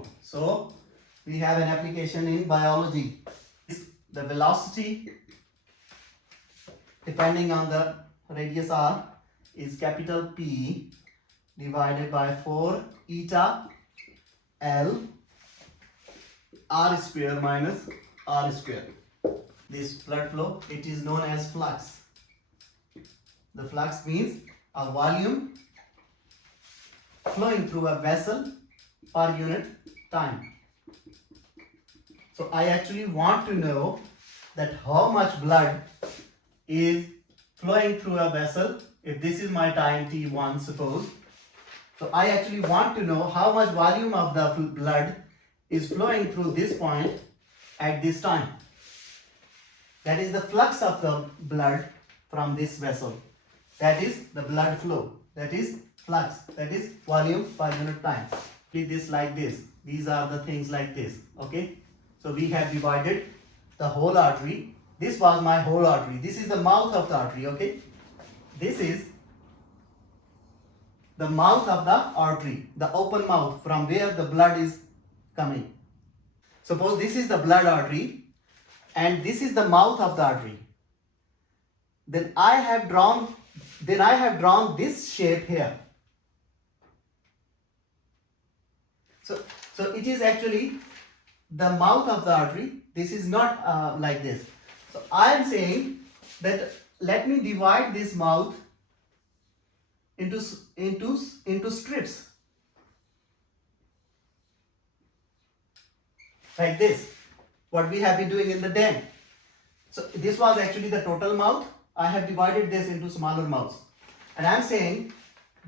flow. So we have an application in biology. The velocity depending on the radius r is capital P divided by 4 eta L r square minus r square. This blood flow, it is known as flux. The flux means a volume flowing through a vessel per unit time. So I actually want to know that how much blood is flowing through a vessel. If this is my time t1, suppose. So I actually want to know how much volume of the blood is flowing through this point at this time. That is the flux of the blood from this vessel. That is the blood flow. That is flux. That is volume per unit time. Treat this like this. These are the things like this. Okay. So we have divided the whole artery. This was my whole artery. This is the mouth of the artery. Okay. This is the mouth of the artery. The open mouth from where the blood is coming. Suppose this is the blood artery and this is the mouth of the artery. Then I have drawn this shape here. So it is actually the mouth of the artery. This is not like this. So I am saying that let me divide this mouth into strips like this. What we have been doing in the den. So this was actually the total mouth. I have divided this into smaller mouths, and I am saying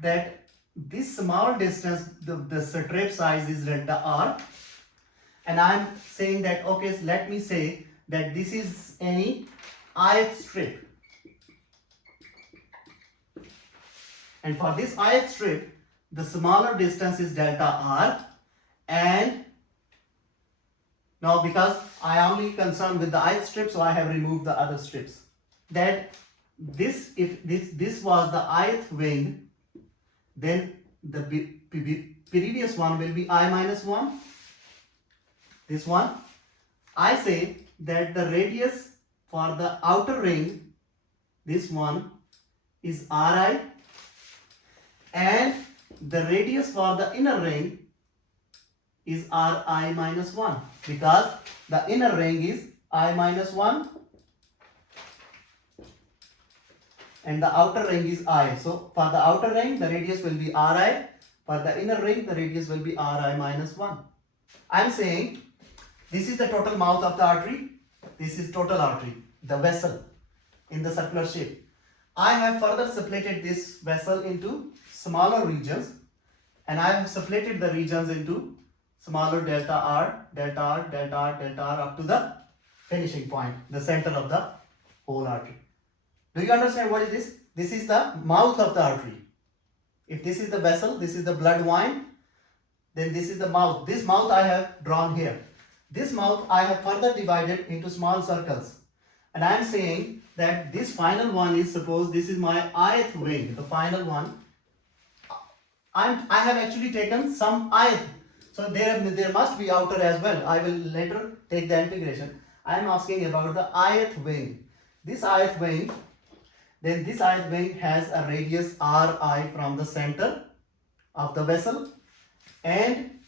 that this small distance, the strip size is delta r, and I am saying that okay, so let me say that this is any ith strip, and for this ith strip the smaller distance is delta r, and now because I am only concerned with the ith strip, so I have removed the other strips. That if this was the ith wing, then the previous one will be I minus 1. This one, I say that the radius for the outer ring, this one is Ri, and the radius for the inner ring is Ri minus 1, because the inner ring is I minus 1 and the outer ring is I. So for the outer ring the radius will be Ri, for the inner ring the radius will be Ri minus 1. I am saying this is the total mouth of the artery, this is total artery, the vessel in the circular shape. I have further separated this vessel into smaller regions, and I have separated the regions into smaller delta r, delta r, delta r, delta r up to the finishing point, the center of the whole artery. Do you understand what is this? This is the mouth of the artery. If this is the vessel, this is the blood vein, then this is the mouth. This mouth I have drawn here. This mouth I have further divided into small circles. And I am saying that this final one is, suppose this is my ith wing, the final one. I have actually taken some ith. So there must be outer as well. I will later take the integration. I am asking about the ith wing. This ith wing, then this ith wing has a radius Ri from the center of the vessel, and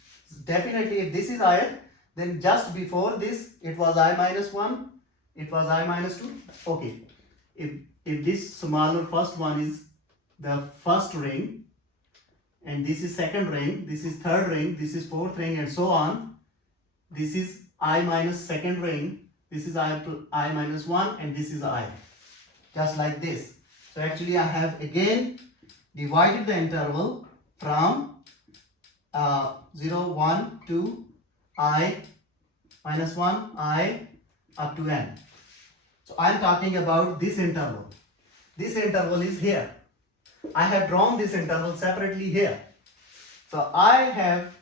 definitely if this is ith, then just before this it was I minus 1, it was I minus 2. Okay, if this smaller first one is the first ring, and this is second ring, this is third ring, this is fourth ring, and so on, this is I minus second ring, this is I minus 1, and this is I. Just like this. So actually I have again divided the interval from 0, 1, 2, I minus 1, I up to n. So I am talking about this interval. This interval is here. I have drawn this interval separately here. So I have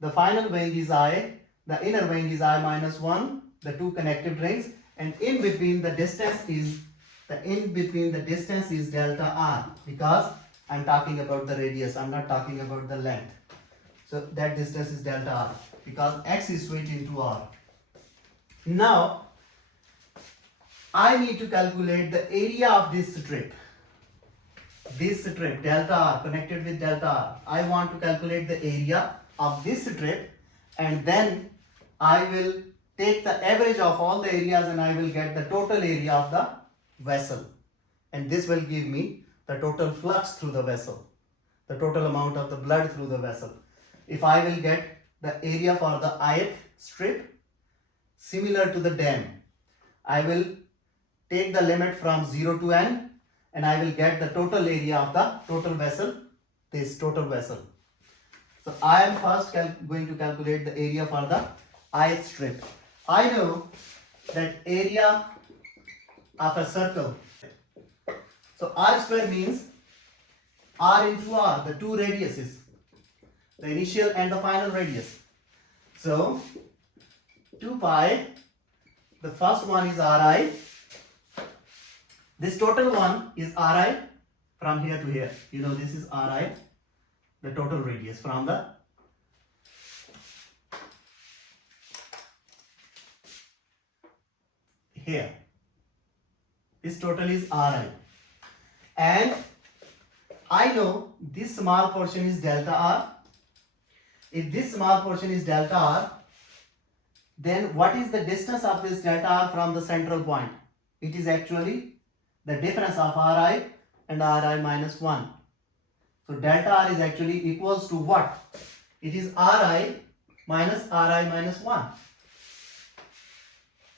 the final wing is I, the inner wing is I minus 1, the two connected rings, and in between the distance is delta r, because I'm talking about the radius, I'm not talking about the length. So that distance is delta r. because X is switching to R. Now, I need to calculate the area of this strip. This strip, delta R, connected with delta R. I want to calculate the area of this strip, and then I will take the average of all the areas and I will get the total area of the vessel. And this will give me the total flux through the vessel, the total amount of the blood through the vessel. If I will get the area for the ith strip, similar to the dam, I will take the limit from 0 to n and I will get the total area of the total vessel, this total vessel. So I am first going to calculate the area for the ith strip. I know that area of a circle. So r square means r into r, the two radiuses, the initial and the final radius. So 2 pi, the first one is ri. This total one is ri from here to here. You know this is ri, the total radius from the here. This total is ri. And I know this small portion is delta r. If this small portion is delta r, then what is the distance of this delta r from the central point? It is actually the difference of ri and ri minus 1. So delta r is actually equals to what? It is ri minus 1.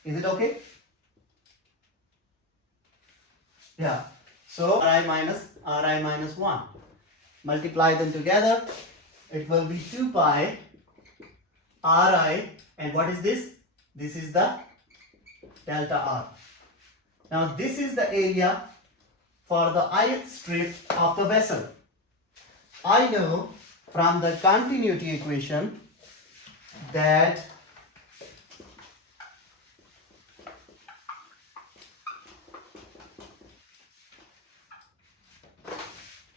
Is it okay? Yeah. So ri minus 1. Multiply them together. It will be 2 pi ri, and what is this? This is the delta r. Now this is the area for the ith strip of the vessel. I know from the continuity equation that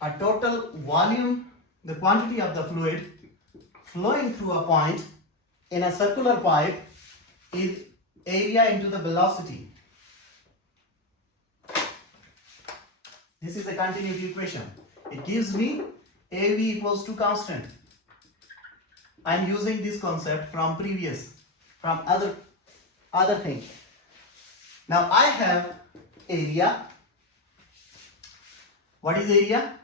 a total volume, the quantity of the fluid flowing through a point in a circular pipe is area into the velocity. This is a continuity equation. It gives me AV equals to constant. I am using this concept from other thing. Now I have area. What is area?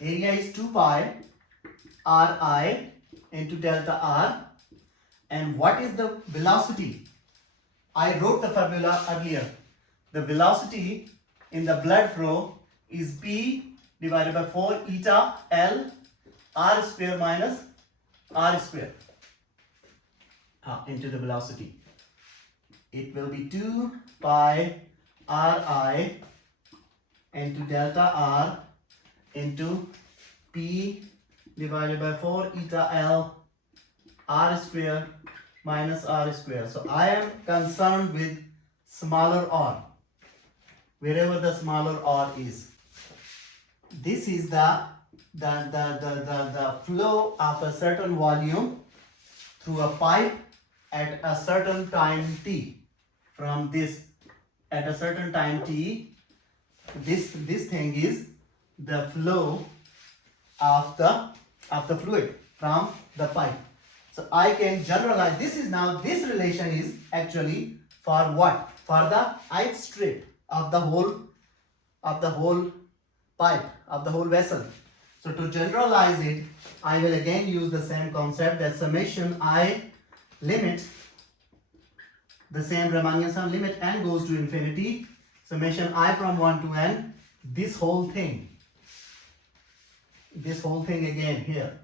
Area is 2 pi Ri into delta R. And what is the velocity? I wrote the formula earlier. The velocity in the blood flow is P divided by 4 eta L R square minus R square into the velocity. It will be 2 pi Ri into delta R into P divided by 4 eta L R square minus R square. So I am concerned with smaller r, wherever the smaller r is. This is the flow of a certain volume through a pipe at a certain time t. From this, at a certain time t, this thing is the flow of the fluid from the pipe. So I can generalize. This relation is actually for what? For the ith strip of the whole pipe, of the whole vessel. So to generalize it, I will again use the same concept, that summation I limit, the same Riemannian sum, limit n goes to infinity, summation I from 1 to n, this whole thing again here.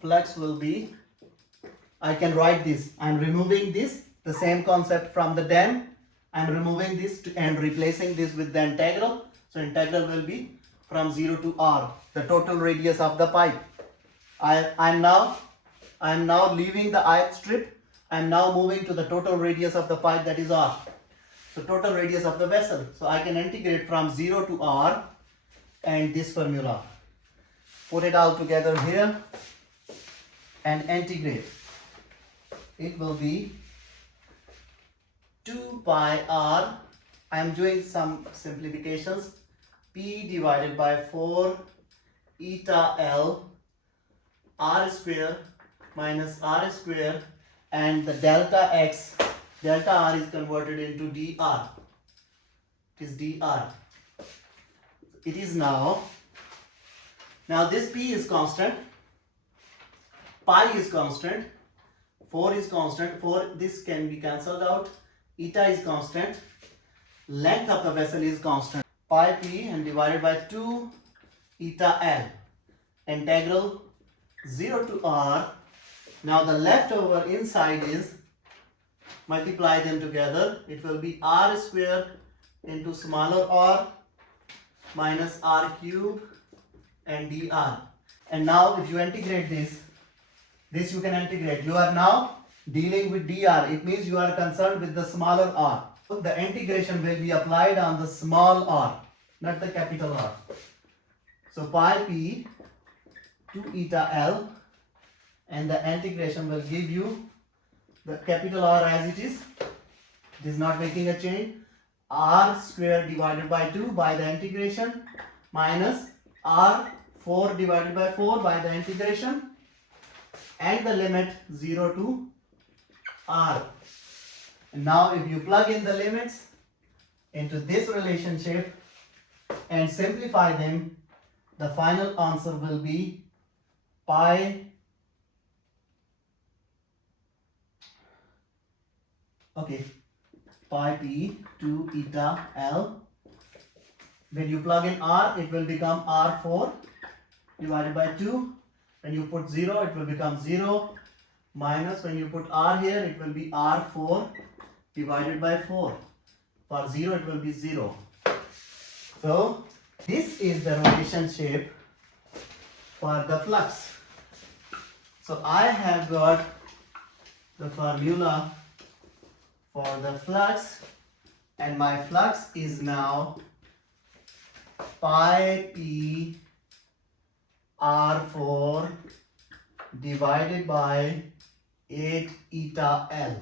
Flux will be, I can write this, I am removing this, the same concept from the dam, I am removing this and replacing this with the integral. So integral will be from 0 to r, the total radius of the pipe. I am now leaving the ith strip, I am now moving to the total radius of the pipe, that is r. So total radius of the vessel. So I can integrate from 0 to r and this formula. put it all together here and integrate. It will be 2 pi r. I am doing some simplifications. P divided by 4 eta L r square minus r square, and the delta x, delta r is converted into dr. It is dr. It is now this p is constant, pi is constant, 4 is constant, 4 this can be cancelled out, eta is constant, length of the vessel is constant, pi p and divided by 2 eta L, integral 0 to r. Now the leftover inside is, multiply them together, it will be r square into smaller r minus r cube and dr. And now if you integrate this you can integrate. You are now dealing with dr. It means you are concerned with the smaller r. So the integration will be applied on the small r, not the capital R. So pi p 2 eta L, and the integration will give you the capital R as it is. It is not making a change. R square divided by 2 by the integration minus R 4 divided by 4 by the integration, and the limit 0 to R. And now if you plug in the limits into this relationship and simplify them, the final answer will be pi p 2 eta L. When you plug in R, it will become R4 divided by 2. When you put 0, it will become 0, minus when you put R here, it will be R4 divided by 4. For 0, it will be 0. So this is the relationship for the flux. So I have got the formula for the flux, and my flux is now pi p r4 divided by 8 eta L.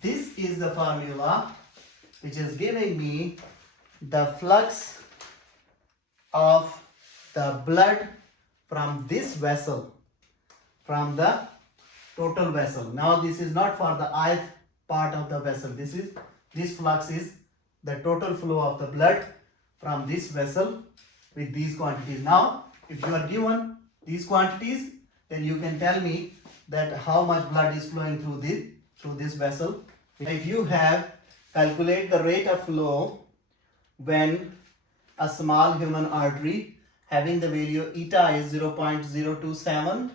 This is the formula which is giving me the flux of the blood from this vessel, from the total vessel. Now this is not for the ith part of the vessel. This flux is the total flow of the blood from this vessel with these quantities. Now if you are given these quantities, then you can tell me that how much blood is flowing through this vessel. If you have calculate the rate of flow when a small human artery having the value eta is 0.027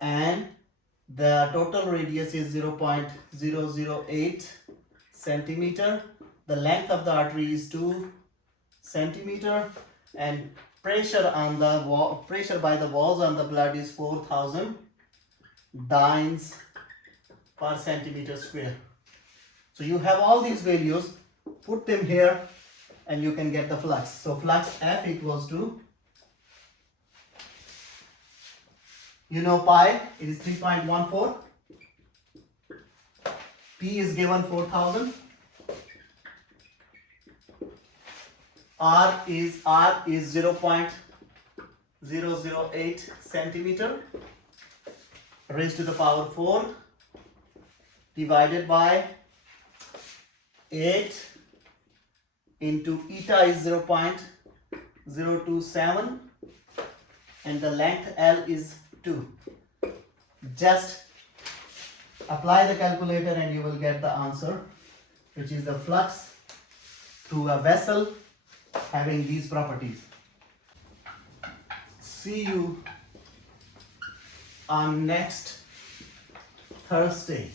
and the total radius is 0.008 centimeter, the length of the artery is 2 centimeter, and pressure on the wall, pressure by the walls on the blood is 4000 dynes per centimeter square. So you have all these values, put them here and you can get the flux. So flux F equals to, you know pi, it is 3.14. P is given 4000. R is 0.008 centimeter raised to the power 4 divided by 8 into eta is 0.027 and the length L is 2. Just apply the calculator and you will get the answer, which is the flux through a vessel having these properties. See you on next Thursday.